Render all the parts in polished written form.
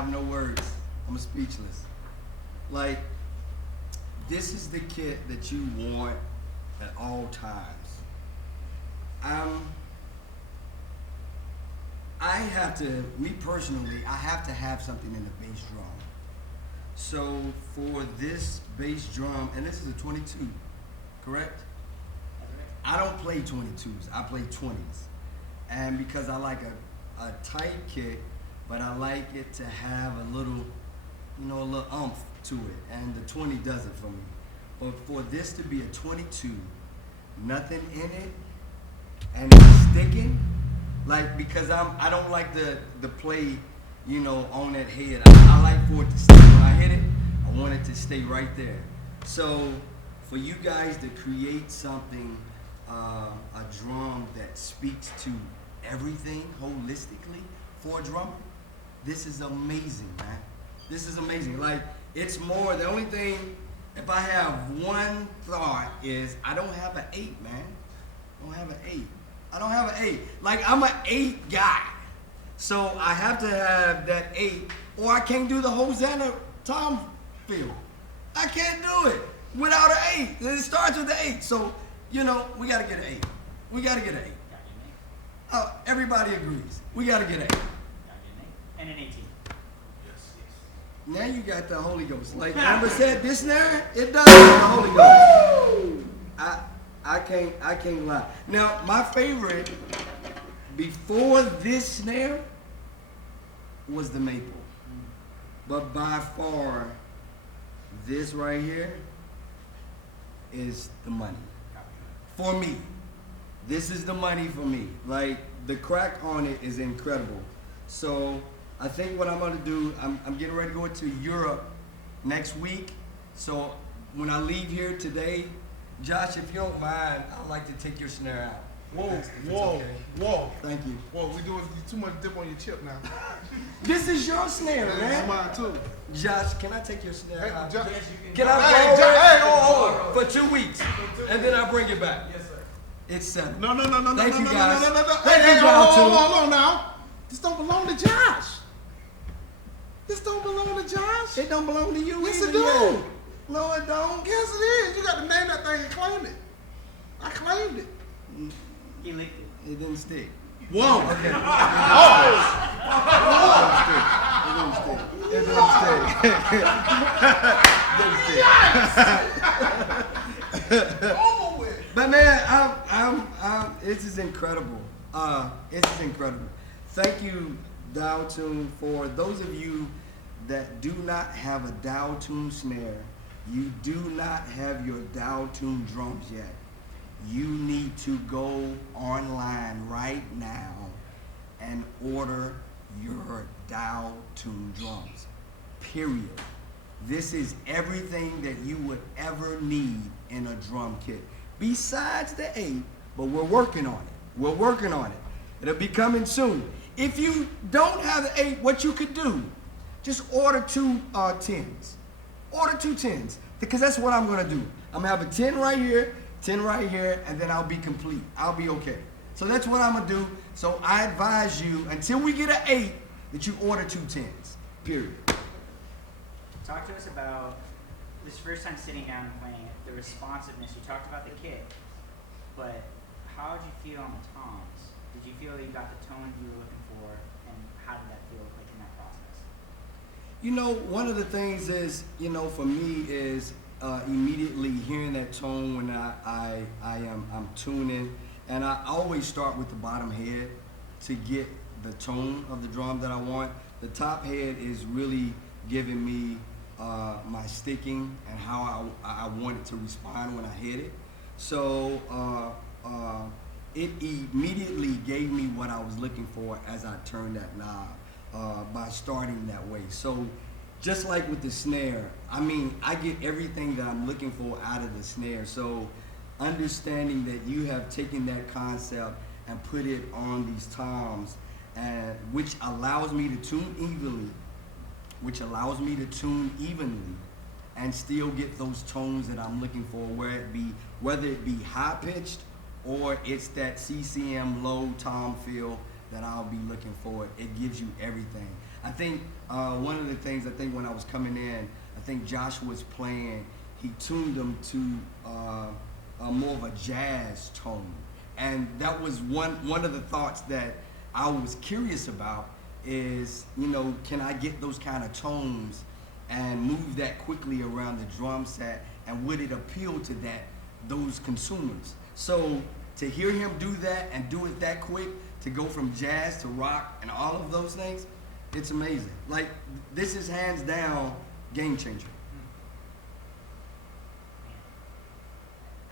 have no words. I'm speechless. Like, this is the kit that you want at all times. I have to, me personally, I have to have something in the bass drum. So for this bass drum, and this is a 22, correct? I don't play 22s, I play 20s. And because I like a tight kick, but I like it to have a little, a little oomph to it. And the 20 does it for me. But for this to be a 22, nothing in it, and it's sticking, like, because I don't like the play, on that head. I like for it to stay. When I hit it, I want it to stay right there. So for you guys to create something, a drum that speaks to everything holistically for a drummer, this is amazing, man. This is amazing. Like, it's more, the only thing, if I have one thought, is I don't have an 8, man. I don't have an 8. Like, I'm an 8 guy. So I have to have that 8, or I can't do the Hosanna Tom feel. I can't do it without an 8. It starts with the 8. So, we got to get an 8. We got to get an 8. Everybody agrees. We got to get an 8. And an 18. Yes. Now you got the Holy Ghost. Like Amber said, this snare, it does have the Holy Ghost. I can't lie. Now, my favorite before this snare was the maple. But by far, this right here is the money. For me. This is the money for me. Like, the crack on it is incredible. So I think what I'm gonna do, I'm getting ready to go to Europe next week. So when I leave here today, Josh, if you don't mind, I'd like to take your snare out. Whoa. Thank you. Whoa, we doing too much dip on your chip now. This is your snare, man. This is mine too. Josh, can I take your snare out? Josh, Can I hold for 2 weeks, and then I bring it back? Yes, sir. It's settled. No. Thank you, guys. Hey, hold on now. This don't belong to Josh. This don't belong to Josh. It don't belong to you. Yes, it either, do. yeah. No, it don't. Yes, it is. You got to name that thing and claim it. I claimed it. He licked it. It didn't stick. Whoa. Okay. It didn't stick. Over with. But man, this is incredible. This is incredible. Thank you, Dialtune, for those of you that do not have a Dialtune snare, you do not have your Dialtune drums yet. You need to go online right now and order your Dialtune drums. Period. This is everything that you would ever need in a drum kit. Besides the 8, but we're working on it. It'll be coming soon. If you don't have the 8, what you could do, just order 2 10s. Order 2 10s, because that's what I'm gonna do. I'm gonna have a 10 right here, 10 right here, and then I'll be complete. I'll be okay. So that's what I'm gonna do. So I advise you, until we get an 8, that you order 2 10s, period. Talk to us about this first time sitting down and playing it, the responsiveness. You talked about the kit, but how did you feel on the toms? Did you feel that you got the tone you were looking for, and how did that feel like in that process? One of the things is, for me is immediately hearing that tone when I'm tuning, and I always start with the bottom head to get the tone of the drum that I want. The top head is really giving me my sticking and how I want it to respond when I hit it. So it immediately gave me what I was looking for as I turned that knob by starting that way. So just like with the snare, I get everything that I'm looking for out of the snare. So understanding that you have taken that concept and put it on these toms, and which allows me to tune evenly, and still get those tones that I'm looking for, whether it be high pitched or it's that CCM low tom feel that I'll be looking for. It gives you everything. I think one of the things, I think when I was coming in, I think Josh was playing, he tuned them to more of a jazz tone. And that was one of the thoughts that I was curious about is, you know, can I get those kind of tones and move that quickly around the drum set, and would it appeal to those consumers? So to hear him do that and do it that quick, to go from jazz to rock and all of those things, it's amazing. Like, this is hands down game changer.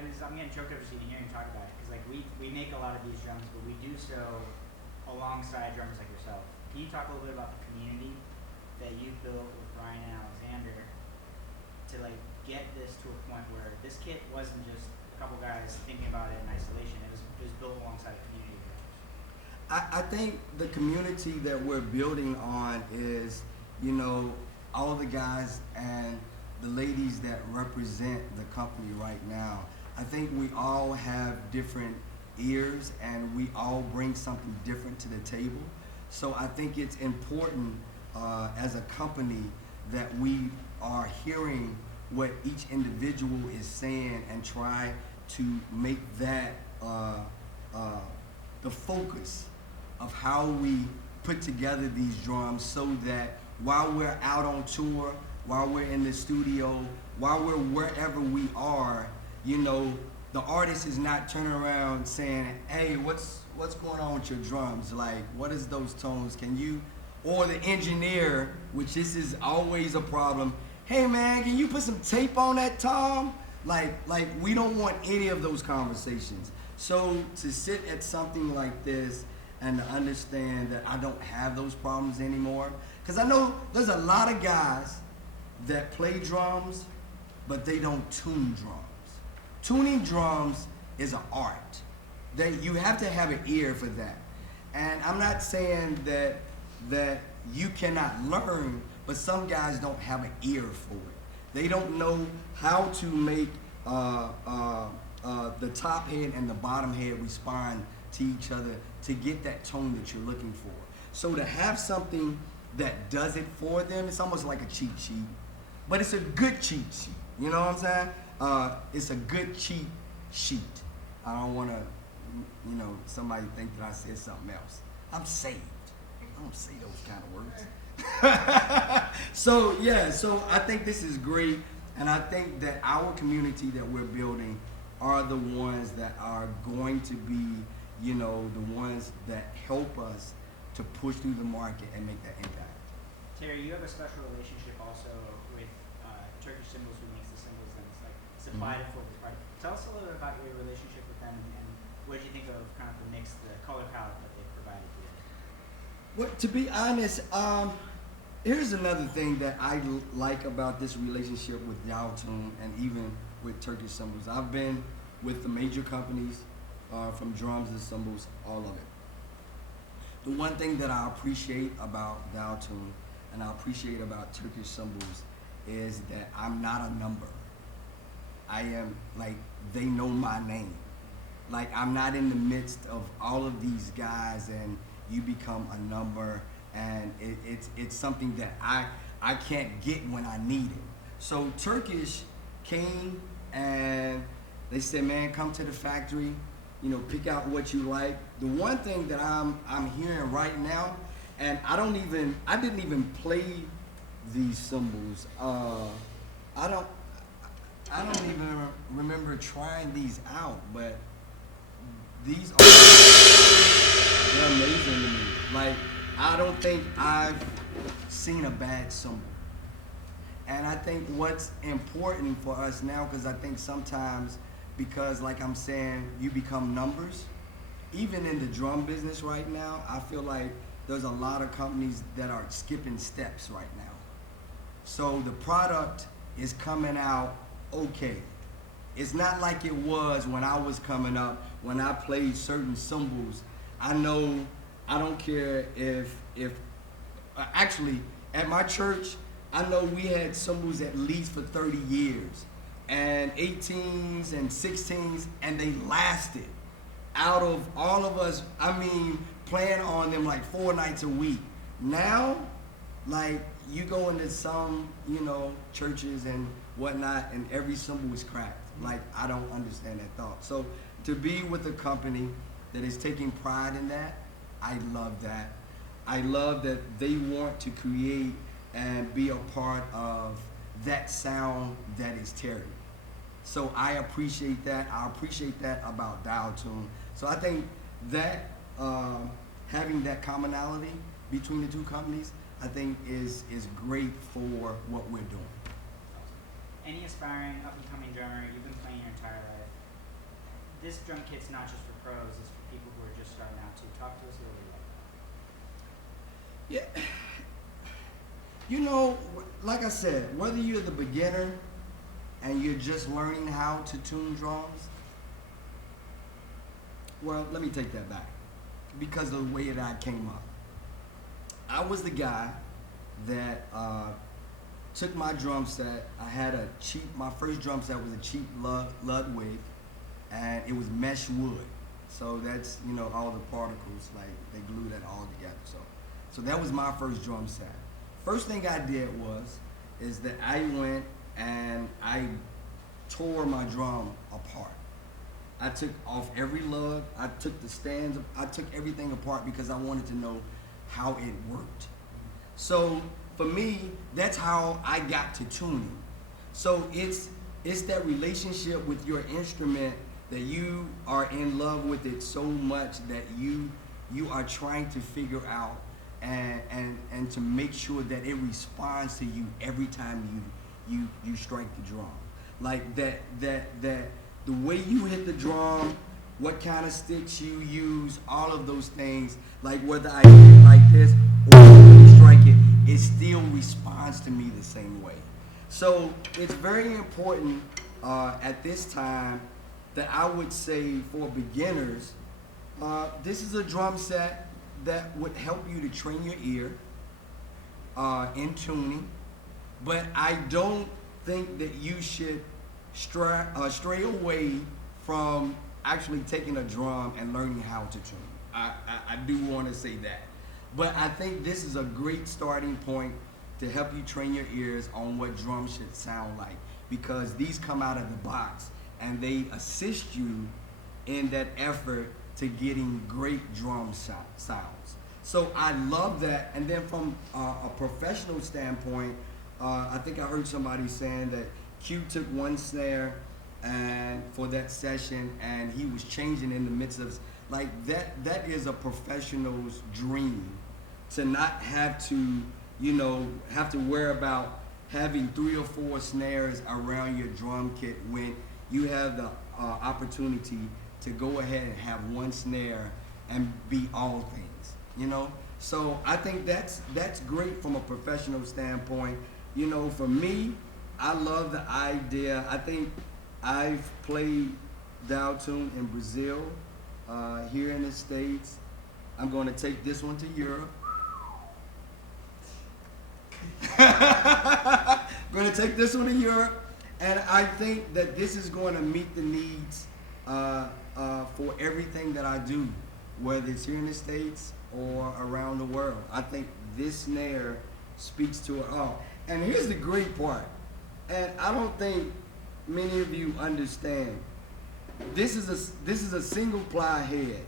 I'm getting choked up just even hearing you talk about it, because like we make a lot of these drums, but we do so alongside drummers like yourself. Can you talk a little bit about the community that you've built with Brian and Alexander to like get this to a point where this kit wasn't just a couple guys thinking about it in isolation? It was built alongside a community of drummers. I think the community that we're building on is, you know, all the guys and the ladies that represent the company right now. I think we all have different ears and we all bring something different to the table. So I think it's important as a company that we are hearing what each individual is saying and try to make that the focus of how we put together these drums, so that while we're out on tour, while we're in the studio, while we're wherever we are, you know, the artist is not turning around saying, hey, what's going on with your drums? Like, what is those tones? Can you, or the engineer, which this is always a problem, hey man, can you put some tape on that tom? Like we don't want any of those conversations. So to sit at something like this and to understand that I don't have those problems anymore, because I know there's a lot of guys that play drums, but they don't tune drums. Tuning drums is an art. You have to have an ear for that. And I'm not saying that you cannot learn, but some guys don't have an ear for it. They don't know how to make the top head and the bottom head respond to each other to get that tone that you're looking for. So to have something that does it for them, it's almost like a cheat sheet, but it's a good cheat sheet. You know what I'm saying? It's a good cheat sheet. I don't want to, you know, somebody think that I said something else. I'm saved. I don't say those kind of words. So yeah, so I think this is great, and I think that our community that we're building are the ones that are going to be, you know, the ones that help us to push through the market and make that impact. Terry, you have a special relationship also with Turkish Cymbals, who makes the cymbals and it's like supplied it for this part. Tell us a little bit about your relationship with them and what did you think of kind of the mix, the color palette that they provided you? Well, to be honest, here's another thing that I like about this relationship with Dialtune and even with Turkish Cymbals. I've been with the major companies, from drums to cymbals, all of it. The one thing that I appreciate about Dialtune and I appreciate about Turkish Cymbals is that I'm not a number. I am, like, they know my name. Like, I'm not in the midst of all of these guys and you become a number, and it's something that I can't get when I need it. So Turkish came and they said, man, come to the factory, you know, pick out what you like. The one thing that I'm hearing right now, and I didn't even play these cymbals. I don't even remember trying these out, but these are, they're amazing to me. Like, I don't think I've seen a bad cymbal. And I think what's important for us now, because I think sometimes, because like I'm saying, you become numbers. Even in the drum business right now, I feel like there's a lot of companies that are skipping steps right now. So the product is coming out okay. It's not like it was when I was coming up, when I played certain cymbals. I know, I don't care if actually at my church, I know we had cymbals at least for 30 years and 18s and 16s, and they lasted. Out of all of us, I mean, playing on them like 4 nights a week. Now, like, you go into some, you know, churches and whatnot, and every cymbal is cracked. Like, I don't understand that thought. So to be with a company that is taking pride in that, I love that. I love that they want to create and be a part of that sound that is Terry. So I appreciate that. I appreciate that about Dialtune. So I think that having that commonality between the two companies, I think is great for what we're doing. Any aspiring up-and-coming drummer, you've been playing your entire life. This drum kit's not just for pros, it's for people who are just starting out too. Talk to us a little bit about that. Yeah. You know, like I said, whether you're the beginner and you're just learning how to tune drums, well, let me take that back because of the way that I came up. I was the guy that took my drum set. I had my first drum set was a cheap Ludwig, and it was mesh wood. So that's, you know, all the particles, like they glue that all together. So that was my first drum set. First thing I did is that I went and I tore my drum apart. I took off every lug, I took the stands, I took everything apart because I wanted to know how it worked. So for me, that's how I got to tuning. So it's that relationship with your instrument that you are in love with it so much that you are trying to figure out and to make sure that it responds to you every time you strike the drum. Like that the way you hit the drum, what kind of sticks you use, all of those things, like whether I hit it like this or strike it, it still responds to me the same way. So it's very important at this time that I would say for beginners, this is a drum set that would help you to train your ear in tuning, but I don't think that you should stray away from actually taking a drum and learning how to tune. I do want to say that. But I think this is a great starting point to help you train your ears on what drums should sound like, because these come out of the box and they assist you in that effort to getting great drum sounds. So I love that. And then from a professional standpoint, I think I heard somebody saying that Q took one snare and for that session and he was changing in the midst of, like, that is a professional's dream, to not have to, you know, have to worry about having 3 or 4 snares around your drum kit when you have the opportunity to go ahead and have one snare and be all things, you know? So I think that's great from a professional standpoint. You know, for me, I love the idea. I think I've played Dialtune in Brazil, here in the States. I'm going to take this one to Europe. Going to take this one to Europe, and I think that this is going to meet the needs for everything that I do, whether it's here in the States or around the world. I think this snare speaks to it all. And here's the great part, and I don't think many of you understand. This is a single ply head.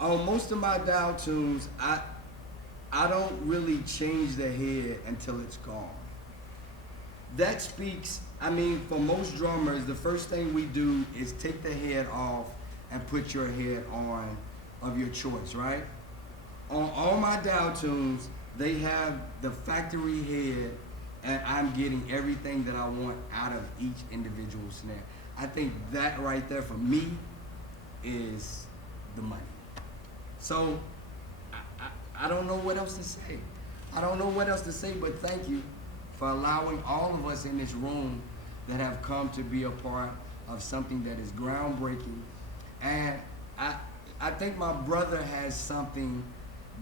On most of my Dialtunes, I don't really change the head until it's gone. That speaks, I mean, for most drummers, the first thing we do is take the head off and put your head on of your choice, right? On all my Dialtunes, they have the factory head, and I'm getting everything that I want out of each individual snare. I think that right there for me is the money. So I don't know what else to say. I don't know what else to say, but thank you for allowing all of us in this room that have come to be a part of something that is groundbreaking. And I think my brother has something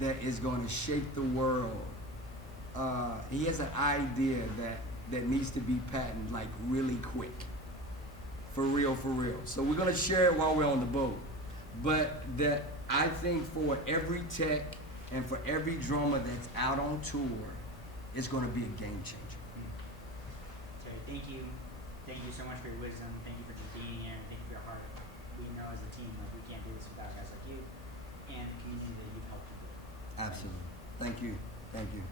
that is going to shake the world. He has an idea that needs to be patented like really quick. For real, for real. So we're going to share it while we're on the boat. But that I think for every tech and for every drummer that's out on tour, it's going to be a game changer. Terry, thank you. Thank you so much for your wisdom. Thank you for just being here. And thank you for your heart. We know as a team, like, we can't do this without guys like you and the community that you've helped to build. Absolutely. Thank you. Thank you.